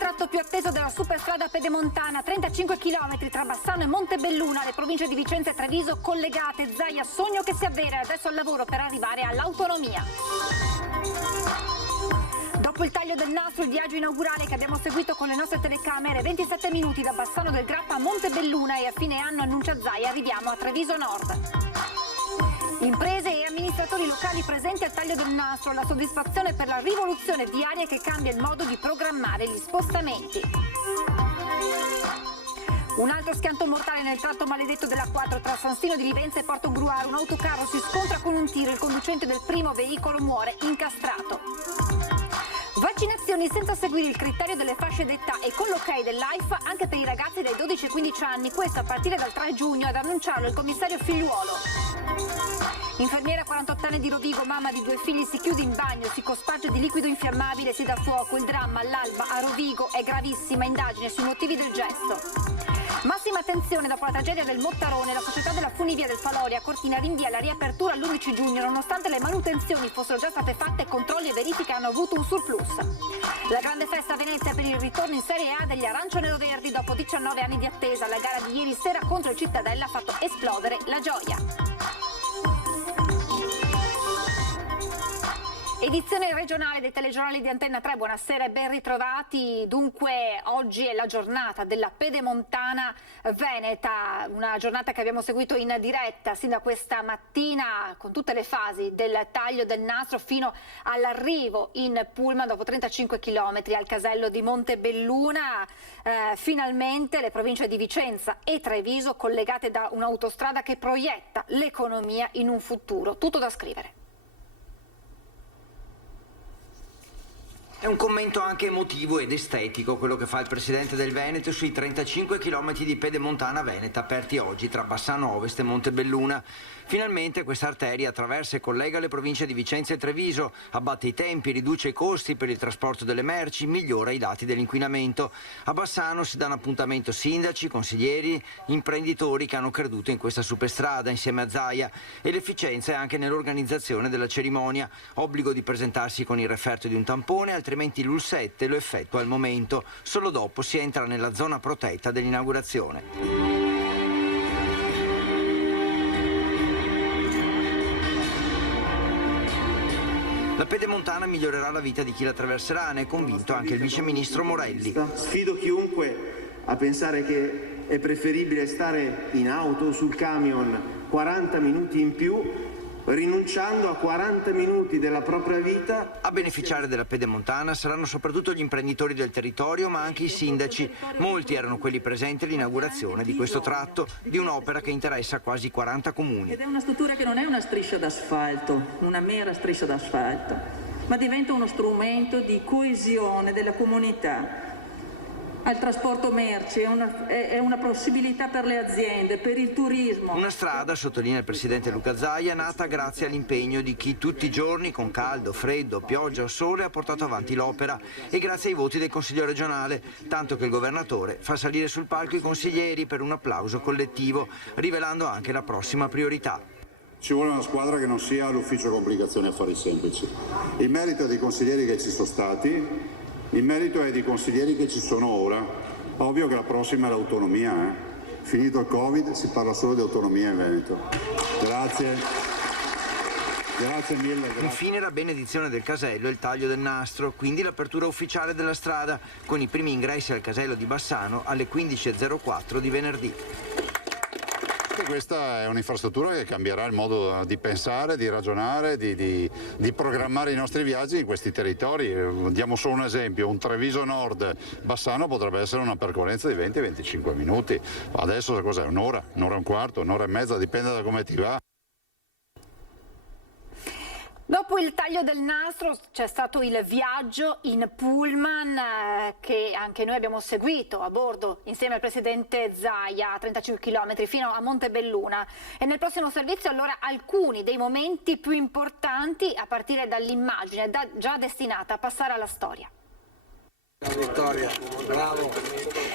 tratto più atteso della superstrada pedemontana, 35 km tra Bassano e Montebelluna, le province di Vicenza e Treviso collegate. Zaia, sogno che si avvera, adesso al lavoro per arrivare all'autonomia. Dopo il taglio del nastro, il viaggio inaugurale che abbiamo seguito con le nostre telecamere, 27 minuti da Bassano del Grappa a Montebelluna, e a fine anno, annuncia Zaia, arriviamo a Treviso Nord. Imprese e amministratori locali presenti al taglio del nastro, la soddisfazione per la rivoluzione viaria che cambia il modo di programmare gli spostamenti. Un altro schianto mortale nel tratto maledetto della 4 tra San Sino di Livenza e Porto Gruaro. Un autocarro si scontra con un tiro, il conducente del primo veicolo muore incastrato. Vaccinazioni senza seguire il criterio delle fasce d'età e con l'ok dell'AIFA anche per i ragazzi dai 12 ai 15 anni, questo a partire dal 3 giugno, ad annunciarlo il commissario Figliuolo. Infermiera 48enne di Rovigo, mamma di 2 figli, si chiude in bagno, si cosparge di liquido infiammabile, si dà fuoco. Il dramma all'alba a Rovigo, è gravissima, indagine sui motivi del gesto. Massima attenzione dopo la tragedia del Mottarone, la società della funivia del Falori a Cortina rinvia la riapertura all'11 giugno nonostante le manutenzioni fossero già state fatte, controlli e verifiche hanno avuto un surplus. La grande festa a Venezia per il ritorno in Serie A degli arancione-roverdi dopo 19 anni di attesa. La gara di ieri sera contro il Cittadella ha fatto esplodere la gioia. Edizione regionale dei telegiornali di Antenna 3, buonasera e ben ritrovati. Dunque oggi è la giornata della pedemontana veneta, una giornata che abbiamo seguito in diretta sin da questa mattina con tutte le fasi del taglio del nastro fino all'arrivo in pullman dopo 35 km al casello di Montebelluna. Finalmente le province di Vicenza e Treviso collegate da un'autostrada che proietta l'economia in un futuro. Tutto da scrivere. È un commento anche emotivo ed estetico quello che fa il presidente del Veneto sui 35 km di pedemontana veneta aperti oggi tra Bassano Ovest e Montebelluna. Finalmente questa arteria attraversa e collega le province di Vicenza e Treviso, abbatte i tempi, riduce i costi per il trasporto delle merci, migliora i dati dell'inquinamento. A Bassano si danno appuntamento sindaci, consiglieri, imprenditori che hanno creduto in questa superstrada insieme a Zaia, e l'efficienza è anche nell'organizzazione della cerimonia. Obbligo di presentarsi con il referto di un tampone, altrimenti l'UL7 lo effettua al momento. Solo dopo si entra nella zona protetta dell'inaugurazione. La pedemontana migliorerà la vita di chi la attraverserà, ne è convinto anche il viceministro Morelli. Sfido chiunque a pensare che è preferibile stare in auto o sul camion 40 minuti in più, rinunciando a 40 minuti della propria vita. A beneficiare della pedemontana saranno soprattutto gli imprenditori del territorio, ma anche i sindaci. Molti erano quelli presenti all'inaugurazione di questo tratto, di un'opera che interessa quasi 40 comuni. Ed è una struttura che non è una striscia d'asfalto, una mera striscia d'asfalto, ma diventa uno strumento di coesione della comunità. Al trasporto merci, è una possibilità per le aziende, per il turismo. Una strada, sottolinea il presidente Luca Zaia, nata grazie all'impegno di chi tutti i giorni, con caldo, freddo, pioggia o sole, ha portato avanti l'opera, e grazie ai voti del Consiglio regionale, tanto che il governatore fa salire sul palco i consiglieri per un applauso collettivo, rivelando anche la prossima priorità. Ci vuole una squadra che non sia l'ufficio complicazioni e affari semplici. Il merito è dei consiglieri che ci sono stati. Il merito è di consiglieri che ci sono ora. Ovvio che la prossima è l'autonomia. Finito il Covid si parla solo di autonomia in Veneto. Grazie. Grazie mille. Grazie. Infine la benedizione del casello e il taglio del nastro, quindi l'apertura ufficiale della strada, con i primi ingressi al casello di Bassano alle 15.04 di venerdì. Questa è un'infrastruttura che cambierà il modo di pensare, di ragionare, di programmare i nostri viaggi in questi territori. Diamo solo un esempio: un Treviso Nord-Bassano potrebbe essere una percorrenza di 20-25 minuti. Adesso cos'è? Un'ora e un quarto, un'ora e mezza, dipende da come ti va. Dopo il taglio del nastro c'è stato il viaggio in pullman che anche noi abbiamo seguito a bordo insieme al presidente Zaia, 35 km fino a Montebelluna, e nel prossimo servizio allora alcuni dei momenti più importanti a partire dall'immagine già destinata a passare alla storia. Vittoria, bravo.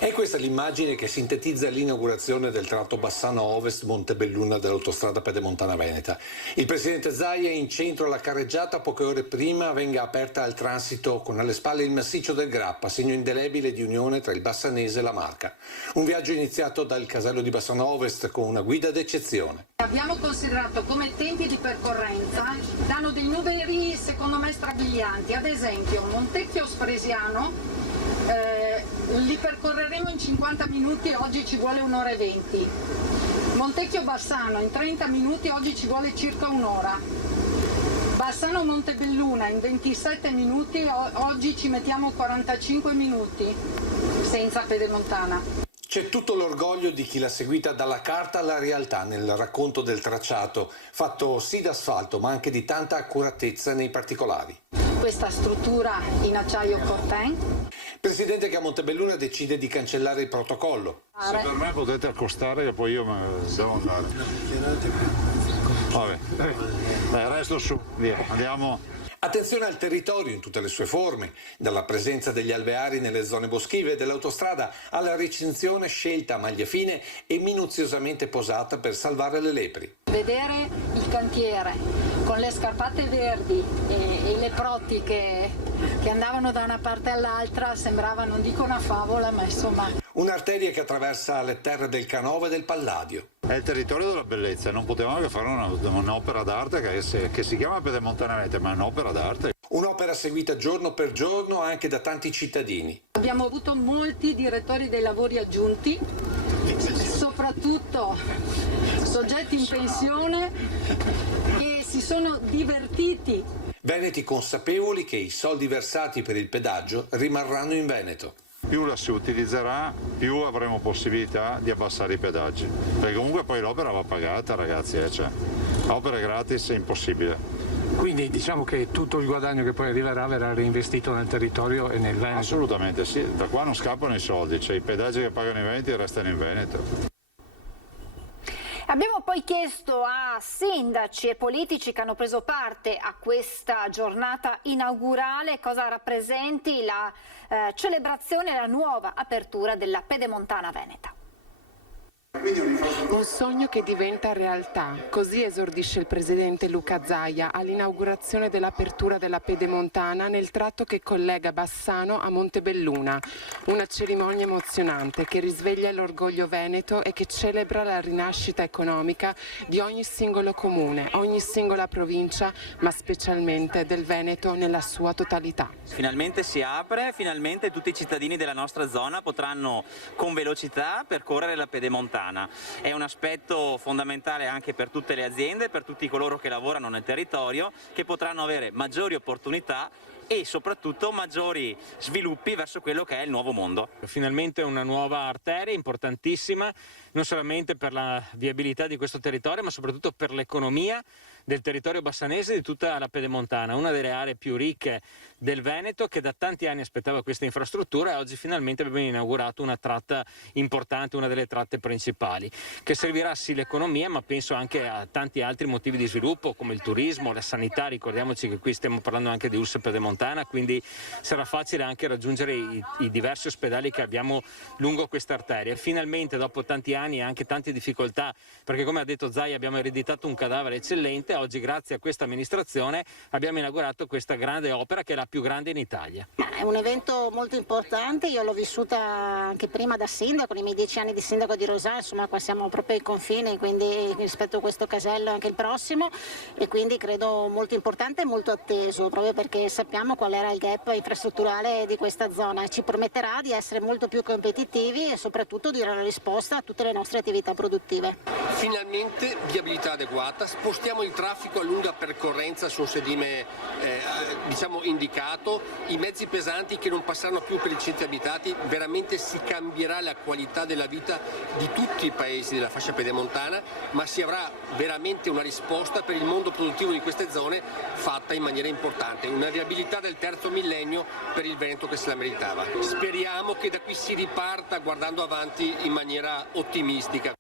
È questa l'immagine che sintetizza l'inaugurazione del tratto Bassano Ovest Montebelluna dell'autostrada pedemontana veneta. Il presidente Zaia è in centro alla carreggiata poche ore prima venga aperta al transito con alle spalle il massiccio del Grappa, segno indelebile di unione tra il Bassanese e la Marca. Un viaggio iniziato dal casello di Bassano Ovest con una guida d'eccezione. Abbiamo considerato come tempi di percorrenza, danno dei numeri secondo me strabilianti. Ad esempio Montecchio Spresiano li percorreremo in 50 minuti e oggi ci vuole un'ora e 20. Montecchio Bassano in 30 minuti, oggi ci vuole circa un'ora. Bassano Montebelluna in 27 minuti, oggi ci mettiamo 45 minuti senza pedemontana. C'è tutto l'orgoglio di chi l'ha seguita dalla carta alla realtà nel racconto del tracciato, fatto sì d'asfalto ma anche di tanta accuratezza nei particolari. Questa struttura in acciaio Corten. Presidente che a Montebelluna decide di cancellare il protocollo. Se per me potete accostare che poi io devo andare. Vabbè, resto su, via, andiamo. Attenzione al territorio in tutte le sue forme, dalla presenza degli alveari nelle zone boschive dell'autostrada alla recinzione scelta a maglia fine e minuziosamente posata per salvare le lepri. Vedere il cantiere con le scarpate verdi e le proti che andavano da una parte all'altra sembrava, non dico una favola, ma insomma... Un'arteria che attraversa le terre del Canova e del Palladio. È il territorio della bellezza, non potevamo che fare un'opera d'arte che si chiama pedemontana veneta, ma è un'opera d'arte. Un'opera seguita giorno per giorno anche da tanti cittadini. Abbiamo avuto molti direttori dei lavori aggiunti, soprattutto soggetti in pensione che si sono divertiti. Veneti consapevoli che i soldi versati per il pedaggio rimarranno in Veneto. Più la si utilizzerà, più avremo possibilità di abbassare i pedaggi. Perché comunque poi l'opera va pagata, ragazzi, cioè, opere gratis è impossibile. Quindi diciamo che tutto il guadagno che poi arriverà verrà reinvestito nel territorio e nel Veneto? Assolutamente sì, da qua non scappano i soldi, cioè i pedaggi che pagano i veneti restano in Veneto. Abbiamo poi chiesto a sindaci e politici che hanno preso parte a questa giornata inaugurale cosa rappresenti la celebrazione e la nuova apertura della pedemontana veneta. Un sogno che diventa realtà, così esordisce il presidente Luca Zaia all'inaugurazione dell'apertura della pedemontana nel tratto che collega Bassano a Montebelluna. Una cerimonia emozionante che risveglia l'orgoglio veneto e che celebra la rinascita economica di ogni singolo comune, ogni singola provincia, ma specialmente del Veneto nella sua totalità. Finalmente si apre, finalmente tutti i cittadini della nostra zona potranno con velocità percorrere la pedemontana. È un aspetto fondamentale anche per tutte le aziende, per tutti coloro che lavorano nel territorio, che potranno avere maggiori opportunità e soprattutto maggiori sviluppi verso quello che è il nuovo mondo. Finalmente una nuova arteria importantissima, non solamente per la viabilità di questo territorio, ma soprattutto per l'economia del territorio bassanese e di tutta la pedemontana, una delle aree più ricche del Veneto che da tanti anni aspettava questa infrastruttura e oggi finalmente abbiamo inaugurato una tratta importante, una delle tratte principali, che servirà sì l'economia ma penso anche a tanti altri motivi di sviluppo come il turismo, la sanità. Ricordiamoci che qui stiamo parlando anche di ULSS pedemontana, quindi sarà facile anche raggiungere i diversi ospedali che abbiamo lungo questa arteria. Finalmente dopo tanti anni e anche tante difficoltà, perché come ha detto Zaia abbiamo ereditato un cadavere eccellente, oggi grazie a questa amministrazione abbiamo inaugurato questa grande opera che è la più grande in Italia. È un evento molto importante, io l'ho vissuta anche prima da sindaco, nei miei 10 anni di sindaco di Rosà, insomma qua siamo proprio ai confini, quindi rispetto a questo casello anche il prossimo, e quindi credo molto importante e molto atteso, proprio perché sappiamo qual era il gap infrastrutturale di questa zona e ci permetterà di essere molto più competitivi e soprattutto di dare risposta a tutte le nostre attività produttive. Finalmente viabilità adeguata, spostiamo il traffico a lunga percorrenza su un sedime diciamo indicato, i mezzi pesanti che non passeranno più per i centri abitati, veramente si cambierà la qualità della vita di tutti i paesi della fascia pedemontana, ma si avrà veramente una risposta per il mondo produttivo di queste zone fatta in maniera importante, una viabilità del terzo millennio per il Veneto che se la meritava. Speriamo che da qui si riparta guardando avanti in maniera ottimistica.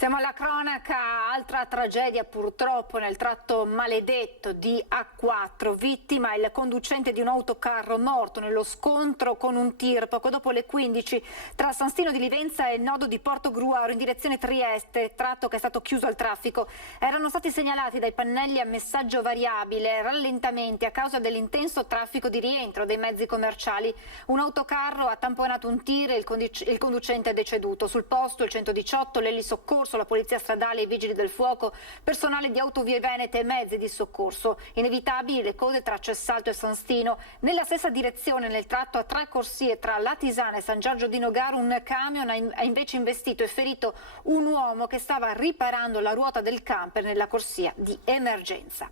Siamo alla cronaca, altra tragedia purtroppo nel tratto maledetto di A4, vittima il conducente di un autocarro morto nello scontro con un tir poco dopo le 15 tra San Stino di Livenza e il nodo di Porto Gruaro in direzione Trieste, tratto che è stato chiuso al traffico. Erano stati segnalati dai pannelli a messaggio variabile rallentamenti a causa dell'intenso traffico di rientro dei mezzi commerciali. Un autocarro ha tamponato un tir e il conducente è deceduto. Sul posto il 118, l'elisoccorso, la polizia stradale, i vigili del fuoco, personale di Autovie Venete e mezzi di soccorso. Inevitabili le code tra Cessalto e San Stino. Nella stessa direzione, nel tratto a 3 corsie tra Latisana e San Giorgio di Nogaro, un camion ha invece investito e ferito un uomo che stava riparando la ruota del camper nella corsia di emergenza.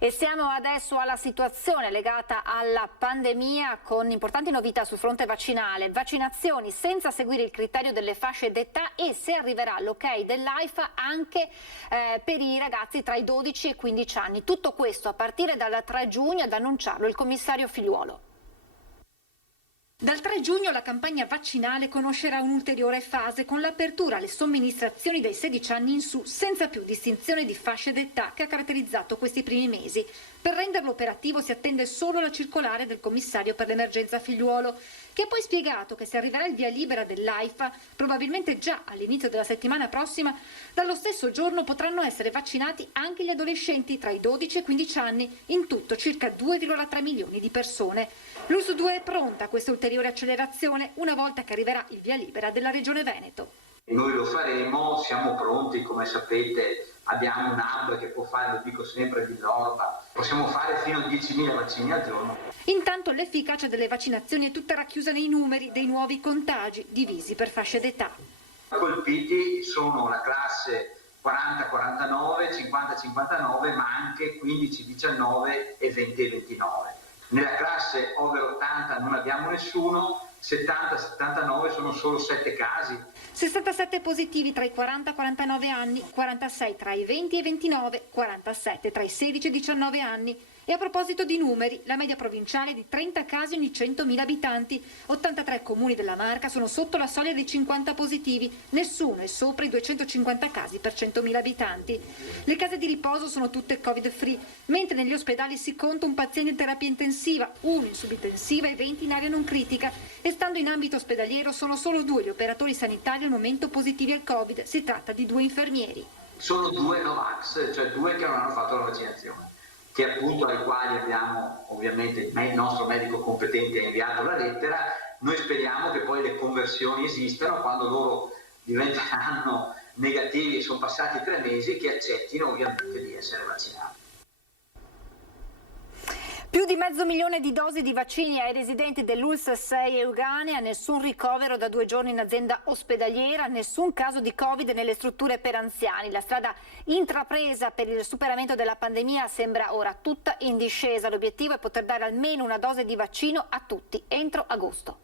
E siamo adesso alla situazione legata alla pandemia con importanti novità sul fronte vaccinale, vaccinazioni senza seguire il criterio delle fasce d'età e se arriverà l'ok dell'AIFA anche per i ragazzi tra i 12 e i 15 anni. Tutto questo a partire dal 3 giugno, ad annunciarlo il commissario Figliuolo. Dal 3 giugno la campagna vaccinale conoscerà un'ulteriore fase con l'apertura alle somministrazioni dai 16 anni in su senza più distinzione di fasce d'età che ha caratterizzato questi primi mesi. Per renderlo operativo si attende solo la circolare del commissario per l'emergenza Figliuolo, che ha poi spiegato che se arriverà il via libera dell'AIFA, probabilmente già all'inizio della settimana prossima, dallo stesso giorno potranno essere vaccinati anche gli adolescenti tra i 12 e i 15 anni, in tutto circa 2,3 milioni di persone. L'ULSS 2 è pronta a questa ulteriore accelerazione una volta che arriverà il via libera della Regione Veneto. Noi lo faremo, siamo pronti, come sapete abbiamo un hub che può fare, lo dico sempre, di norma, possiamo fare fino a 10.000 vaccini al giorno. Intanto l'efficacia delle vaccinazioni è tutta racchiusa nei numeri dei nuovi contagi divisi per fasce d'età. Colpiti sono la classe 40-49, 50-59, ma anche 15-19 e 20-29. Nella classe over 80 non abbiamo nessuno, 70-79 sono solo 7 casi. 67 positivi tra i 40 e 49 anni, 46 tra i 20 e i 29, 47 tra i 16 e i 19 anni. E a proposito di numeri, la media provinciale è di 30 casi ogni 100.000 abitanti. 83 comuni della Marca sono sotto la soglia dei 50 positivi, nessuno è sopra i 250 casi per 100.000 abitanti. Le case di riposo sono tutte covid-free, mentre negli ospedali si conta un paziente in terapia intensiva, 1 in subintensiva e 20 in area non critica. E stando in ambito ospedaliero sono solo 2 gli operatori sanitari al momento positivi al Covid, si tratta di 2 infermieri. Sono 2 Novax, cioè 2 che non hanno fatto la vaccinazione, che appunto ai quali abbiamo, ovviamente il nostro medico competente ha inviato la lettera. Noi speriamo che poi le conversioni esistano quando loro diventeranno negativi e sono passati 3 mesi, che accettino ovviamente di essere vaccinati. Più di 500.000 di dosi di vaccini ai residenti dell'ULSS 6 Euganea, nessun ricovero da 2 giorni in azienda ospedaliera, nessun caso di Covid nelle strutture per anziani. La strada intrapresa per il superamento della pandemia sembra ora tutta in discesa. L'obiettivo è poter dare almeno una dose di vaccino a tutti entro agosto.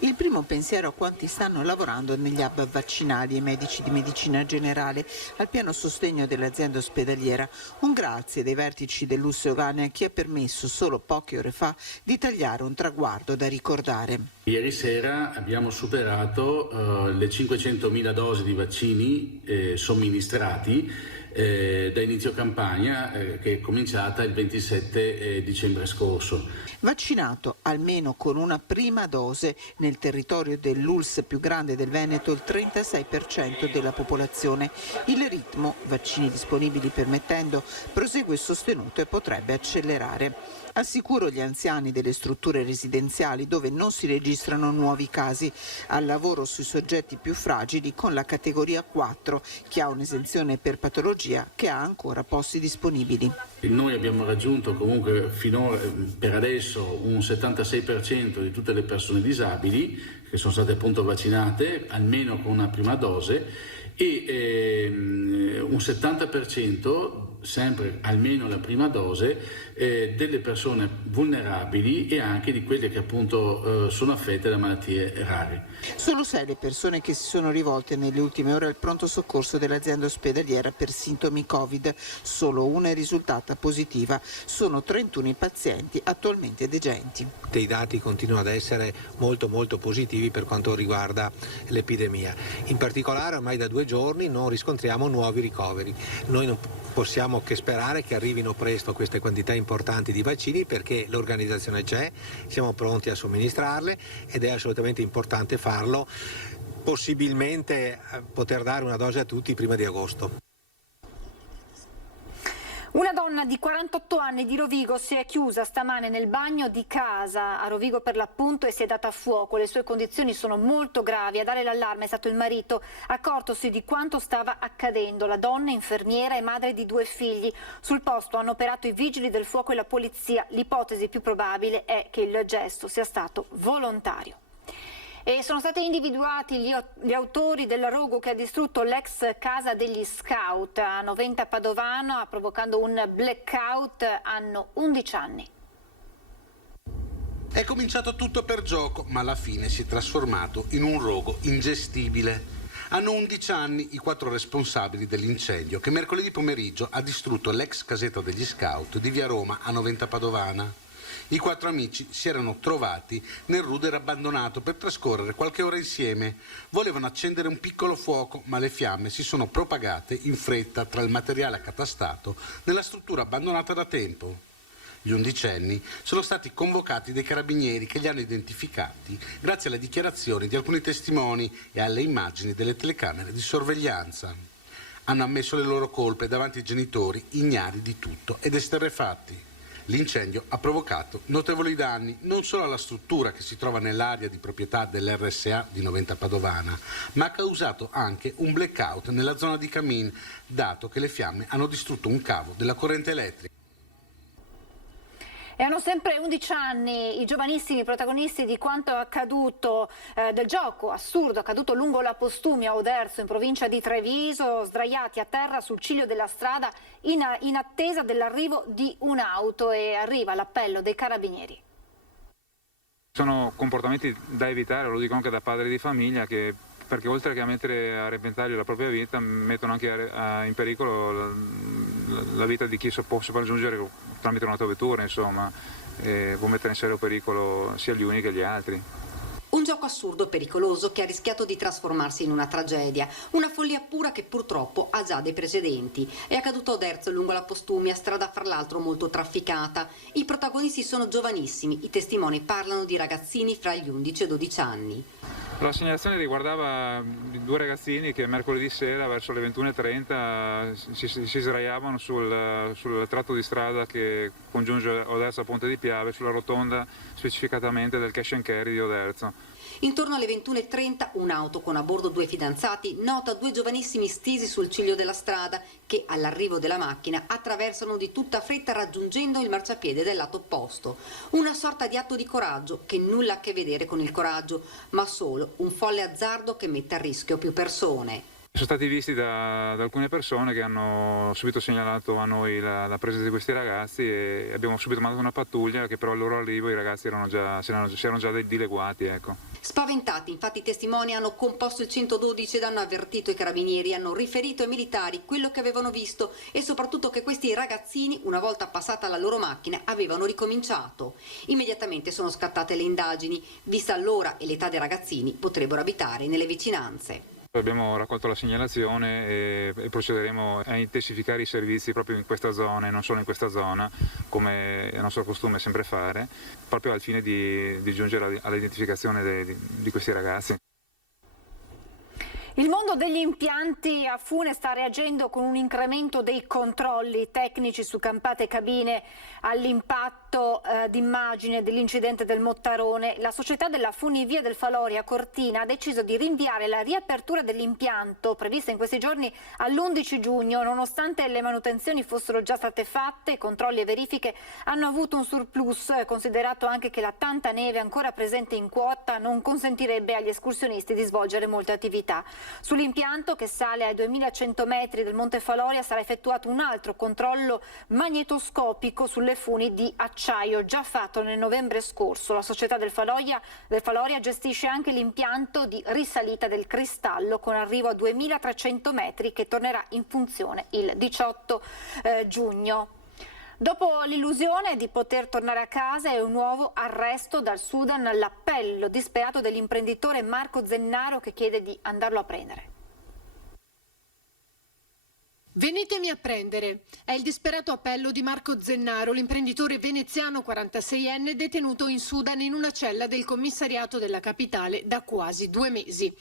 Il primo pensiero a quanti stanno lavorando negli hub vaccinali e medici di medicina generale al pieno sostegno dell'azienda ospedaliera. Un grazie dei vertici dell'ULSS Euganea che ha permesso solo poche ore fa di tagliare un traguardo da ricordare. Ieri sera abbiamo superato le 500.000 dosi di vaccini somministrati da inizio campagna che è cominciata il 27 dicembre scorso. Vaccinato almeno con una prima dose nel territorio dell'ULSS più grande del Veneto il 36% della popolazione. Il ritmo, vaccini disponibili permettendo, prosegue sostenuto e potrebbe accelerare. Al sicuro gli anziani delle strutture residenziali dove non si registrano nuovi casi, al lavoro sui soggetti più fragili con la categoria 4 che ha un'esenzione per patologia che ha ancora posti disponibili. Noi abbiamo raggiunto comunque finora per adesso un 76% di tutte le persone disabili che sono state appunto vaccinate almeno con una prima dose e un 70% sempre almeno la prima dose delle persone vulnerabili e anche di quelle che appunto sono affette da malattie rare. Sono 6 le persone che si sono rivolte nelle ultime ore al pronto soccorso dell'azienda ospedaliera per sintomi Covid. Solo una è risultata positiva. Sono 31 i pazienti attualmente degenti. I dati continuano ad essere molto positivi per quanto riguarda l'epidemia. In particolare ormai da 2 giorni non riscontriamo nuovi ricoveri. Noi non possiamo che sperare che arrivino presto queste quantità importanti di vaccini, perché l'organizzazione c'è, siamo pronti a somministrarle ed è assolutamente importante farlo, possibilmente poter dare una dose a tutti prima di agosto. Una donna di 48 anni di Rovigo si è chiusa stamane nel bagno di casa a Rovigo per l'appunto e si è data a fuoco. Le sue condizioni sono molto gravi. A dare l'allarme è stato il marito, accortosi di quanto stava accadendo. La donna, infermiera e madre di 2 figli. Sul posto hanno operato i vigili del fuoco e la polizia. L'ipotesi più probabile è che il gesto sia stato volontario. E sono stati individuati gli autori del rogo che ha distrutto l'ex casa degli scout a Noventa Padovano, provocando un blackout. Hanno 11 anni. È cominciato tutto per gioco, ma alla fine si è trasformato in un rogo ingestibile. Hanno 11 anni i 4 responsabili dell'incendio che mercoledì pomeriggio ha distrutto l'ex casetta degli scout di via Roma a Noventa Padovana. I 4 amici si erano trovati nel ruder abbandonato per trascorrere qualche ora insieme. Volevano accendere un piccolo fuoco, ma le fiamme si sono propagate in fretta tra il materiale accatastato nella struttura abbandonata da tempo. Gli undicenni sono stati convocati dai carabinieri che li hanno identificati grazie alle dichiarazioni di alcuni testimoni e alle immagini delle telecamere di sorveglianza. Hanno ammesso le loro colpe davanti ai genitori, ignari di tutto ed esterrefatti. L'incendio ha provocato notevoli danni non solo alla struttura che si trova nell'area di proprietà dell'RSA di Noventa Padovana, ma ha causato anche un blackout nella zona di Camin, dato che le fiamme hanno distrutto un cavo della corrente elettrica. E hanno sempre 11 anni i giovanissimi protagonisti di quanto accaduto, del gioco assurdo accaduto lungo la Postumia a Oderzo in provincia di Treviso, sdraiati a terra sul ciglio della strada in attesa dell'arrivo di un'auto, e arriva l'appello dei carabinieri. Sono comportamenti da evitare, lo dico anche da padre di famiglia, perché oltre che a mettere a repentaglio la propria vita, mettono anche in pericolo la vita di chi può sopraggiungere tramite un'autovettura, insomma, può mettere in serio pericolo sia gli uni che gli altri. Un gioco assurdo e pericoloso che ha rischiato di trasformarsi in una tragedia, una follia pura che purtroppo ha già dei precedenti. È accaduto a Oderzo lungo la Postumia, strada fra l'altro molto trafficata. I protagonisti sono giovanissimi, i testimoni parlano di ragazzini fra gli 11 e 12 anni. La segnalazione riguardava 2 ragazzini che mercoledì sera verso le 21:30 si sdraiavano sul tratto di strada che congiunge Oderzo a Ponte di Piave, sulla rotonda specificatamente del cash and carry di Oderzo. Intorno alle 21:30 un'auto con a bordo 2 fidanzati nota 2 giovanissimi stesi sul ciglio della strada che all'arrivo della macchina attraversano di tutta fretta raggiungendo il marciapiede del lato opposto. Una sorta di atto di coraggio che nulla ha a che vedere con il coraggio, ma solo un folle azzardo che mette a rischio più persone. Sono stati visti da alcune persone che hanno subito segnalato a noi la presenza di questi ragazzi e abbiamo subito mandato una pattuglia che però al loro arrivo i ragazzi si erano già dileguati. Ecco. Spaventati, infatti i testimoni hanno composto il 112 ed hanno avvertito i carabinieri, hanno riferito ai militari quello che avevano visto e soprattutto che questi ragazzini, una volta passata la loro macchina, avevano ricominciato. Immediatamente sono scattate le indagini, vista l'ora e l'età dei ragazzini potrebbero abitare nelle vicinanze. Abbiamo raccolto la segnalazione e procederemo a intensificare i servizi proprio in questa zona e non solo in questa zona, come è il nostro costume sempre fare, proprio al fine di giungere all'identificazione di questi ragazzi. Il mondo degli impianti a fune sta reagendo con un incremento dei controlli tecnici su campate e cabine all'impatto d'immagine dell'incidente del Mottarone. La società della funivia del Faloria Cortina ha deciso di rinviare la riapertura dell'impianto prevista in questi giorni all'11 giugno. Nonostante le manutenzioni fossero già state fatte, controlli e verifiche hanno avuto un surplus, considerato anche che la tanta neve ancora presente in quota non consentirebbe agli escursionisti di svolgere molte attività. Sull'impianto, che sale ai 2100 metri del Monte Faloria, sarà effettuato un altro controllo magnetoscopico sulle funi di acciaio, già fatto nel novembre scorso. La società del Faloria gestisce anche l'impianto di risalita del cristallo, con arrivo a 2300 metri, che tornerà in funzione il 18 giugno. Dopo l'illusione di poter tornare a casa e un nuovo arresto dal Sudan, l'appello disperato dell'imprenditore Marco Zennaro, che chiede di andarlo a prendere. Venitemi a prendere. È il disperato appello di Marco Zennaro, l'imprenditore veneziano 46enne detenuto in Sudan in una cella del commissariato della capitale da quasi 2 mesi.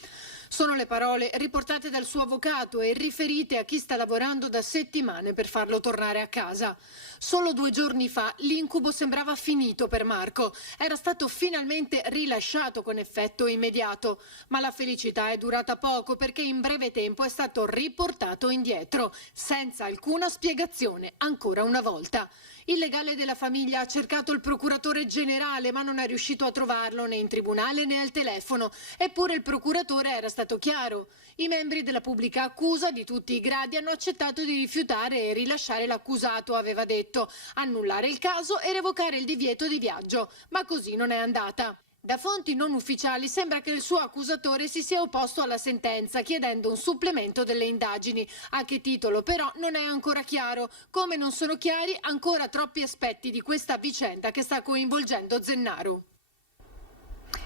Sono le parole riportate dal suo avvocato e riferite a chi sta lavorando da settimane per farlo tornare a casa. Solo 2 giorni fa l'incubo sembrava finito per Marco. Era stato finalmente rilasciato con effetto immediato. Ma la felicità è durata poco, perché in breve tempo è stato riportato indietro, senza alcuna spiegazione, ancora una volta. Il legale della famiglia ha cercato il procuratore generale, ma non è riuscito a trovarlo né in tribunale né al telefono. Eppure il procuratore era stato chiaro. I membri della pubblica accusa di tutti i gradi hanno accettato di rifiutare e rilasciare l'accusato, aveva detto, annullare il caso e revocare il divieto di viaggio. Ma così non è andata. Da fonti non ufficiali sembra che il suo accusatore si sia opposto alla sentenza, chiedendo un supplemento delle indagini. A che titolo però non è ancora chiaro, come non sono chiari ancora troppi aspetti di questa vicenda che sta coinvolgendo Zennaro.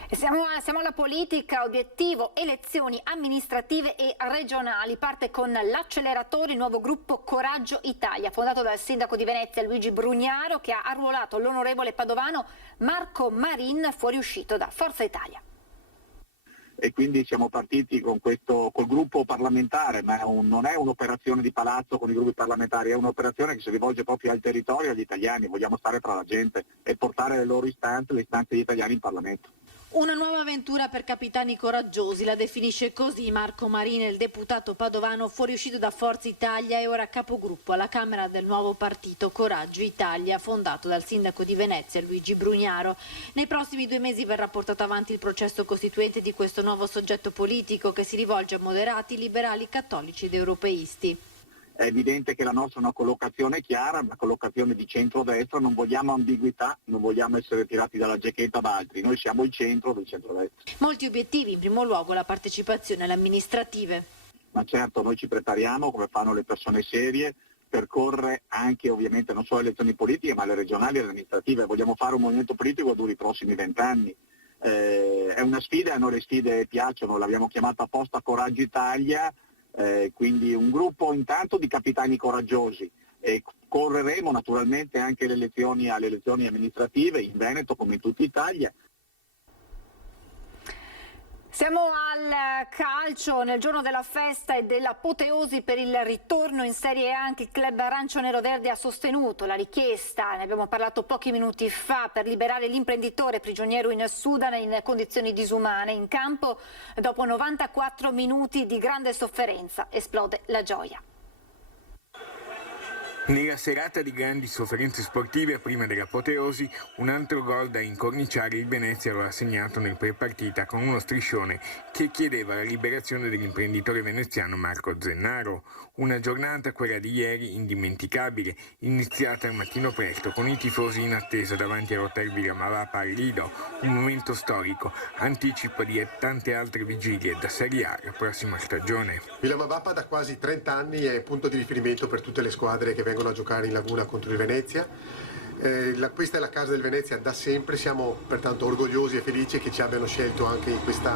E siamo alla politica, obiettivo, elezioni amministrative e regionali. Parte con l'acceleratore il nuovo gruppo Coraggio Italia, fondato dal sindaco di Venezia Luigi Brugnaro, che ha arruolato l'onorevole padovano Marco Marin, fuoriuscito da Forza Italia. E quindi siamo partiti col gruppo parlamentare, ma non è un'operazione di palazzo con i gruppi parlamentari, è un'operazione che si rivolge proprio al territorio e agli italiani. Vogliamo stare tra la gente e portare le loro istanze, le istanze degli italiani in Parlamento. Una nuova avventura per capitani coraggiosi, la definisce così Marco Marin, il deputato padovano fuoriuscito da Forza Italia e ora capogruppo alla Camera del nuovo partito Coraggio Italia, fondato dal sindaco di Venezia Luigi Brugnaro. Nei prossimi 2 mesi verrà portato avanti il processo costituente di questo nuovo soggetto politico, che si rivolge a moderati, liberali, cattolici ed europeisti. È evidente che la nostra è una collocazione chiara, una collocazione di centrodestra, non vogliamo ambiguità, non vogliamo essere tirati dalla giacchetta da altri, noi siamo il centro del centrodestra. Molti obiettivi, in primo luogo la partecipazione alle amministrative. Ma certo, noi ci prepariamo come fanno le persone serie per correre anche ovviamente non solo alle elezioni politiche ma alle regionali e alle amministrative. Vogliamo fare un movimento politico che duri i prossimi 20 anni. È una sfida, a noi le sfide piacciono, l'abbiamo chiamata apposta Coraggio Italia. Quindi un gruppo intanto di capitani coraggiosi e correremo naturalmente anche alle elezioni amministrative in Veneto come in tutta Italia. Siamo al calcio, nel giorno della festa e dell'apoteosi per il ritorno in Serie A. Anche il club arancio-nero-verde ha sostenuto la richiesta, ne abbiamo parlato pochi minuti fa, per liberare l'imprenditore prigioniero in Sudan in condizioni disumane. In campo, dopo 94 minuti di grande sofferenza, esplode la gioia. Nella serata di grandi sofferenze sportive, prima dell'apoteosi, un altro gol da incorniciare il Venezia lo ha segnato nel pre-partita con uno striscione che chiedeva la liberazione dell'imprenditore veneziano Marco Zennaro. Una giornata, quella di ieri, indimenticabile, iniziata al mattino presto con i tifosi in attesa davanti all'hotel Villa Malapa al Lido, un momento storico, anticipo di tante altre vigilie da Serie A la prossima stagione. Villa Malapa da quasi 30 anni è punto di riferimento per tutte le squadre che vengono a giocare in Laguna contro il Venezia. Questa è la casa del Venezia da sempre, siamo pertanto orgogliosi e felici che ci abbiano scelto anche in questa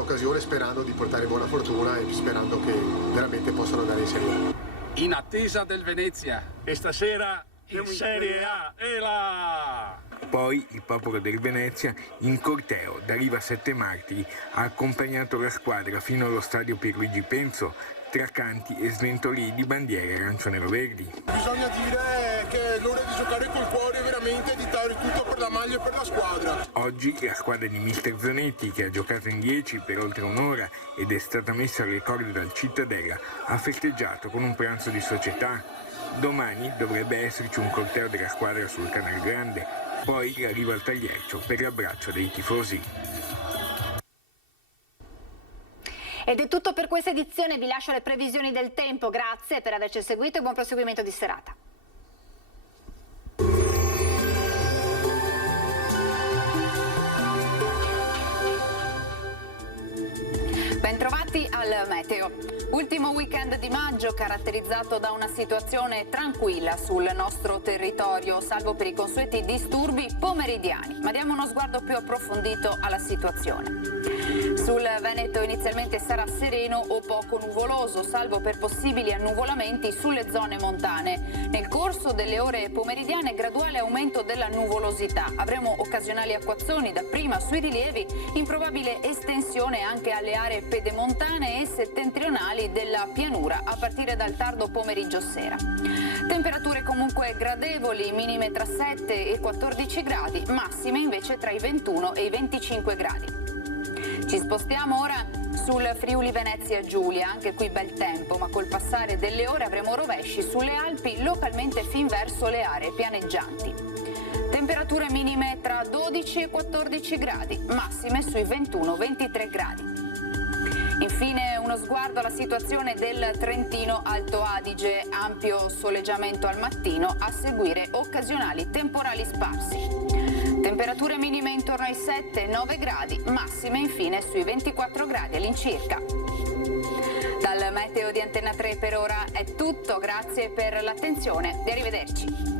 occasione, sperando di portare buona fortuna e sperando che veramente possano andare in Serie A. In attesa del Venezia e stasera in Serie A e là! Poi il popolo del Venezia in corteo da Riva Sette Martiri ha accompagnato la squadra fino allo stadio Pierluigi Penzo, tra canti e sventolii di bandiere arancio-nero-verdi. Bisogna dire che è l'ora di giocare col cuore veramente, di dare tutto per la maglia e per la squadra. Oggi la squadra di Mister Zanetti, che ha giocato in 10 per oltre un'ora ed è stata messa alle corde dal Cittadella, ha festeggiato con un pranzo di società. Domani dovrebbe esserci un corteo della squadra sul Canal Grande, poi arriva al Tagliaccio per l'abbraccio dei tifosi. Ed è tutto per questa edizione, vi lascio le previsioni del tempo, grazie per averci seguito e buon proseguimento di serata. Bentrovati al meteo. Ultimo weekend di maggio caratterizzato da una situazione tranquilla sul nostro territorio, salvo per i consueti disturbi pomeridiani. Ma diamo uno sguardo più approfondito alla situazione. Sul Veneto inizialmente sarà sereno o poco nuvoloso, salvo per possibili annuvolamenti sulle zone montane. Nel corso delle ore pomeridiane graduale aumento della nuvolosità. Avremo occasionali acquazzoni dapprima sui rilievi, in probabile estensione anche alle aree pedemontane e settentrionali della pianura a partire dal tardo pomeriggio sera. Temperature comunque gradevoli, minime tra 7 e 14 gradi, massime invece tra i 21 e i 25 gradi. Ci spostiamo ora sul Friuli Venezia Giulia, anche qui bel tempo, ma col passare delle ore avremo rovesci sulle Alpi, localmente fin verso le aree pianeggianti. Temperature minime tra 12 e 14 gradi, massime sui 21-23 gradi. Infine uno sguardo alla situazione del Trentino Alto Adige, ampio soleggiamento al mattino, a seguire occasionali temporali sparsi. Temperature minime intorno ai 7-9 gradi, massime infine sui 24 gradi all'incirca. Dal meteo di Antenna 3 per ora è tutto, grazie per l'attenzione e arrivederci.